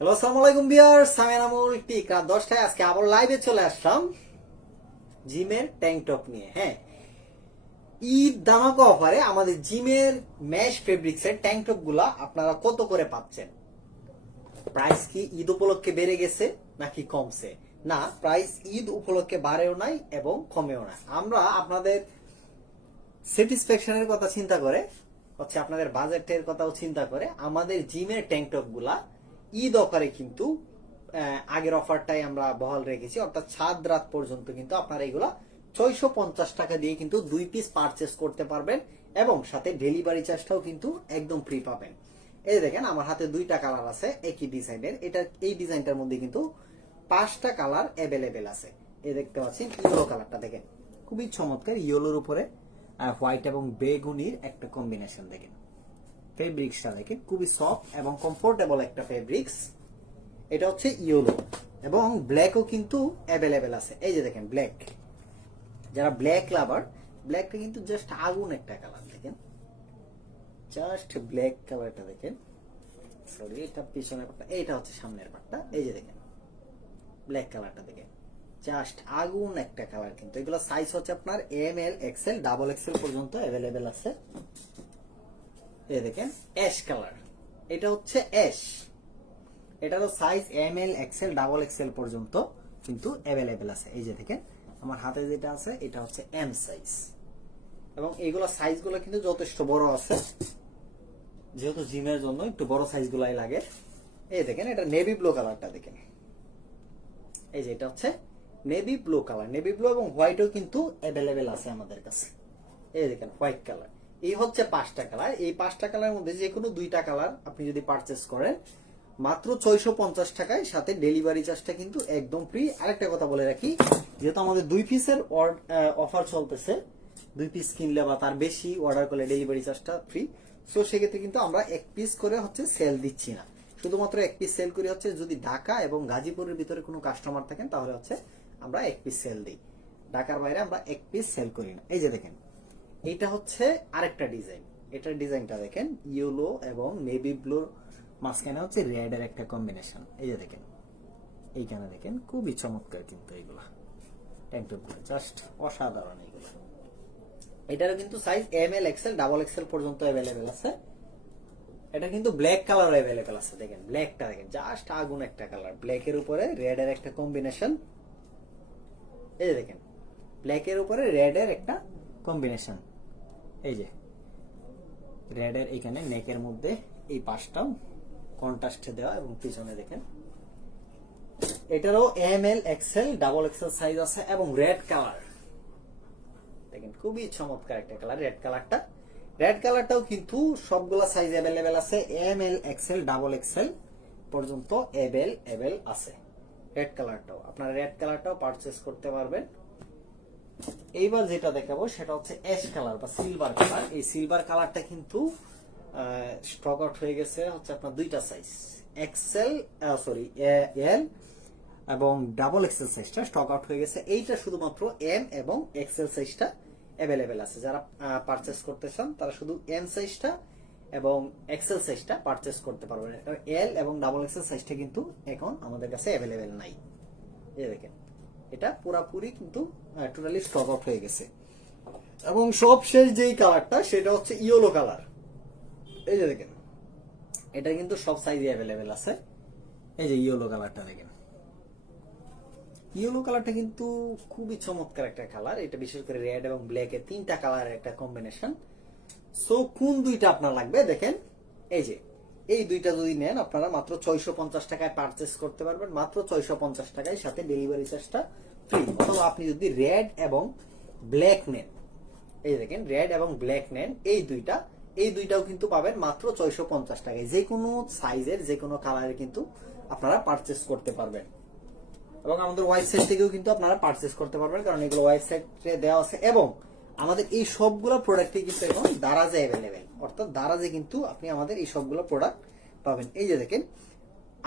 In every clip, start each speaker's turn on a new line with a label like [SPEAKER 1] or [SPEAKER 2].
[SPEAKER 1] Hello আসসালামু আলাইকুম বিয়ার সামিয়ানামুল tick রাত দশটায় আজকে আবার লাইভে চলে আসলাম জিমের ট্যাঙ্ক টপ নিয়ে হ্যাঁ। ঈদ দামাকা অফারে আমাদের জিমের ম্যাশ ফেব্রিক্স এর ট্যাঙ্ক টপগুলা আপনারা কত করে পাচ্ছেন? প্রাইস কি ঈদ উপলক্ষে বেড়ে গেছে নাকি কমছে? না প্রাইস ঈদ উপলক্ষে বাড়েও নাই এবং কমেও নাই। আমরা আপনাদের স্যাটিসফ্যাকশনের কথা চিন্তা করে, হচ্ছে আপনাদের বাজেটের কথাও চিন্তা করে আমাদের জিমের ট্যাঙ্কটপগুলা ঈদ অফারে কিন্তু আগের অফারটাই আমরা বহাল রেখেছি। অর্থাৎ সাত রাত পর্যন্ত কিন্তু আপনারা এগুলা ছয়শো পঞ্চাশ টাকা দিয়ে কিন্তু দুই পিস পারচেস করতে পারবেন এবং সাথে ডেলিভারি চার্জটাও কিন্তু একদম ফ্রি পাবেন। এই দেখেন, আমার হাতে দুইটা কালার আছে, একই ডিজাইনের এটা, এই ডিজাইনটার মধ্যে কিন্তু পাঁচটা কালার অ্যাভেলেবেল আছে। এই দেখতে পাচ্ছেন ইয়েলো কালারটা দেখেন। খুবই চমৎকার ইয়েলোর উপরে হোয়াইট এবং বেগুনির একটা কম্বিনেশন দেখেন। ফেব্রিক্সটা দেখেন, খুবই সফট এবং কমফোর্টেবল একটা ফেব্রিক্স এটা হচ্ছে ইয়েলো এবং ব্ল্যাকও কিন্তু অ্যাভেলেবেল আছে। এই যে দেখেন ব্ল্যাক যারা ব্ল্যাক লাভার ব্ল্যাকটা কিন্তু জাস্ট আগুন একটা কালার দেখেন। জাস্ট ব্ল্যাক কালারটা দেখেন। সরি এটা পিছনের পাটটা এইটা হচ্ছে সামনের পাটটা। এই যে দেখেন ব্ল্যাক কালারটা দেখেন। জাস্ট আগুন একটা কালার কিন্তু। এগুলো সাইজ হচ্ছে আপনার M L X L double X L পর্যন্ত অ্যাভেলেবেল আছে। এই দেখেন অ্যাশ কালার এটা হচ্ছে অ্যাশ এটারও size M L X L double X L পর্যন্ত কিন্তু অ্যাভেলেবেল আছে। এই যে দেখেন, আমার হাতে যেটা আছে, এটা হচ্ছে এম সাইজ এবং এইগুলো সাইজগুলো কিন্তু যথেষ্ট বড় আছে। যেহেতু জিমের জন্য একটু বড় সাইজগুলাই লাগে। এই দেখেন, এটা নেভি ব্লু কালারটা দেখেন। এই যে এটা হচ্ছে navy blue colour navy blue এবং হোয়াইটও কিন্তু অ্যাভেলেবেল আছে আমাদের কাছে। এই দেখেন হোয়াইট কালার এই হচ্ছে পাঁচটা কালার। এই পাঁচটা কালারের মধ্যে যে কোনো দুইটা কালার আপনি যদি পারচেস করেন, মাত্র ছয়শো পঞ্চাশ টাকায় সাথে ডেলিভারি চার্জটা কিন্তু একদম ফ্রি আরেকটা কথা বলে রাখি, যেহেতু আমাদের দুই পিসের অফার চলতেছে, দুই পিস কিনলে বা তার বেশি অর্ডার করলে ডেলিভারি চার্জটা ফ্রি সো সেক্ষেত্রে কিন্তু আমরা এক পিস করে হচ্ছে সেল দিচ্ছি না। শুধুমাত্র এক পিস সেল করি হচ্ছে যদি ঢাকা এবং গাজীপুরের ভিতরে কোনো কাস্টমার থাকেন, তাহলে হচ্ছে আমরা এক পিস সেল দিই। ঢাকার বাইরে আমরা এক পিস সেল করি না। এই যে দেখেন এইটা হচ্ছে আরেকটা ডিজাইন। এটার ডিজাইনটা দেখেন, ইয়েলো এবং নেভি ব্লুর মাঝখানে হচ্ছে রেড এর একটা কম্বিনেশন। এই যে দেখেন, এইখানে দেখেন, খুবই চমৎকার কিন্তু এইগুলা ট্যাঙ্কটপগুলো জাস্ট অসাধারণ এইগুলো এটারও কিন্তু size M L X L double X L পর্যন্ত অ্যাভেলেবেল আছে। এটা কিন্তু ব্ল্যাক কালার অ্যাভেলেবেল আছে, দেখেন ব্ল্যাকটা দেখেন জাস্ট আগুন একটা কালার ব্ল্যাকের উপরে রেড এর একটা কম্বিনেশন এই যে দেখেন ব্ল্যাকের উপরে রেড এর একটা কম্বিনেশন এই যে, রেডের এখানে নেকের মধ্যে এই পাশটাও কন্ট্রাস্টে দেওয়া এবং পিছনে দেখেন। এটারও M L X L double X L size আছে এবং রেড কালার দেখেন, খুবই চমৎকার একটা কালার রেড কালারটা রেড কালারটাও কিন্তু সবগুলা সাইজ অ্যাভেলেবেল আছে। M L XL double XL পর্যন্ত এভেল এভেল আছে। রেড কালারটাও আপনারা রেড কালারটাও পারচেস করতে পারবেন। এইবার যেটা দেখাবো, সেটা হচ্ছে অ্যাশ কালার বা সিলভার কালার এই সিলভার কালারটা কিন্তু স্টক আউট হয়ে গেছে হচ্ছে আপনার দুইটা সাইজ এক্সেল সরি এল এবং ডাবল এক্সেল সাইজটা স্টক আউট হয়ে গেছে। এইটা শুধুমাত্র এম এবং এক্সেল সাইজটা অ্যাভেলেবেল আছে। যারা পারচেস করতে চান, তারা শুধু এম সাইজটা এবং এক্সেল সাইজটা পারচেস করতে পারবেন। এল এবং ডাবল এক্সেল সাইজটা কিন্তু এখন আমাদের কাছে অ্যাভেলেবেল নাই। এই দেখেন। এটা পুরাপুরি কিন্তু টোটালি স্টক আউট হয়ে গেছে। এবং সবশেষ যেই কালারটা সেটা হচ্ছে ইয়েলো কালার এই যে দেখেন, এটা কিন্তু সব সাইজে অ্যাভেলেবেল আছে। এই যে ইয়েলো কালারটা দেখেন। ইয়েলো কালারটা কিন্তু খুবই চমৎকার একটা কালার এটা বিশেষ করে রেড এবং ব্ল্যাক এর তিনটা কালারের একটা কম্বিনেশন সো কোন দুইটা আপনার লাগবে? দেখেন, এই যে, এই দুইটা যদি নেন, আপনারা মাত্র ছয়শো পঞ্চাশ টাকায় পারচেস করতে পারবেন। মাত্র ছয়শো পঞ্চাশ টাকায় সাথে ডেলিভারি চার্জটা অথবা আপনি যদি রেড এবং ব্ল্যাক নেন, এই দেখেন রেড এবং ব্ল্যাক নেন, এই দুইটা, এই দুইটাও কিন্তু পাবেন মাত্র ছয়শো পঞ্চাশ টাকায়। যে কোনো সাইজের যে কোনো কালারের কিন্তু আপনারা পারচেস করতে পারবেন। এবং আমাদের ওয়েবসাইট থেকেও কিন্তু আপনারা পারচেস করতে পারবেন, কারণ এগুলো ওয়েবসাইটে দেওয়া আছে। এবং আমাদের এই সবগুলো প্রোডাক্টই কিন্তু এখন দারাজে অ্যাভেলেবেল অর্থাৎ দারাজে কিন্তু আপনি আমাদের এই সবগুলো প্রোডাক্ট পাবেন। এই যে দেখেন,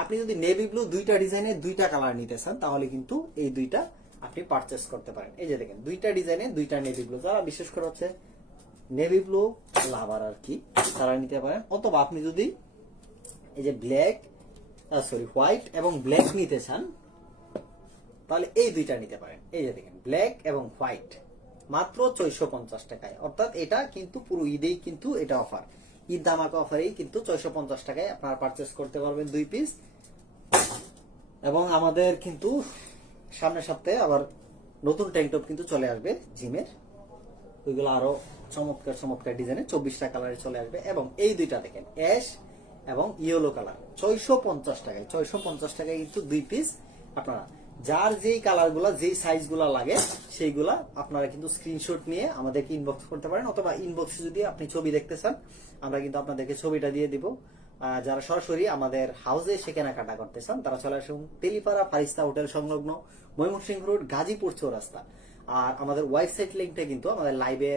[SPEAKER 1] আপনি যদি নেভি ব্লু দুইটা ডিজাইনের দুইটা কালার নিতে চান, তাহলে কিন্তু এই দুইটা আপনি পারচেস করতে পারেন। এই যে দেখেন, দুইটা ডিজাইনে দুইটা নেভি ব্লু যারা বিশেষ করে হচ্ছে নেভি ব্লু লাভার আর কি, তারা নিতে পারেন। অথবা আপনি যদি এই যে ব্ল্যাক সরি হোয়াইট এবং ব্ল্যাক নিতে চান, তাহলে এই দুইটা নিতে পারেন। এই যে দেখেন ব্ল্যাক এবং হোয়াইট মাত্র ছয়শো পঞ্চাশ টাকায়। অর্থাৎ এটা কিন্তু পুরো ঈদেই কিন্তু এটা অফার ঈদ দামাকা অফারেই কিন্তু ছয়শো পঞ্চাশ টাকায় আপনারা পারচেস করতে পারবেন দুই পিস এবং আমাদের কিন্তু সামনের সপ্তাহে আবার নতুন ট্যাঙ্কটপ কিন্তু চলে আসবে জিমের। ওইগুলো আরও চমৎকার চমৎকার ডিজাইনে চব্বিশটা কালারে চলে আসবে এবং এই দুইটা দেখেন অ্যাশ এবং ইয়েলো কালার ছয়শো পঞ্চাশ টাকায়, ছয়শো পঞ্চাশ টাকায় কিন্তু দুই পিস আপনারা যার যেই কালারগুলা যেই সাইজগুলা লাগে, সেইগুলা আপনারা কিন্তু স্ক্রিনশট নিয়ে আমাদেরকে ইনবক্স করতে পারেন। অথবা ইনবক্সে যদি আপনি ছবি দেখতে চান, আমরা কিন্তু আপনাদেরকে ছবিটা দিয়ে দিব। যারা সরাসরি আমাদের হাউসে এসে কেনাকাটা করতে চান, তারা চলে আসুন তেলিপাড়া ফারিস্তা হোটেল সংলগ্ন ময়মনসিংহ রোড, গাজীপুর চৌরাস্তা। আর আমাদের ওয়েবসাইট লিঙ্কটা কিন্তু আমাদের লাইভে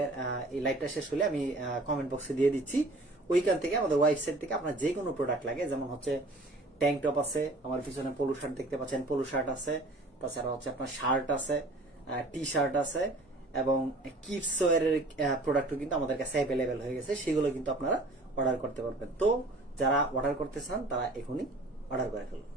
[SPEAKER 1] এই লাইভটা শেষ হলে আমি কমেন্ট বক্সে দিয়ে দিচ্ছি। ওইখান থেকে আমাদের ওয়েবসাইট থেকে আপনার যে কোনো প্রোডাক্ট লাগে, যেমন হচ্ছে ট্যাঙ্ক টপ আছে, আমার পিছনে পোলো শার্ট দেখতে পাচ্ছেন পোলো শার্ট আছে, তাছাড়া হচ্ছে আপনার শার্ট আছে টি শার্ট আছে, এবং কিডস ওয়ারের প্রোডাক্টও কিন্তু আমাদের কাছে অ্যাভেলেবেল হয়ে গেছে, সেগুলো কিন্তু আপনারা অর্ডার করতে পারবেন। তো যারা অর্ডার করতে চান তারা এখনই অর্ডার করে ফেলুন।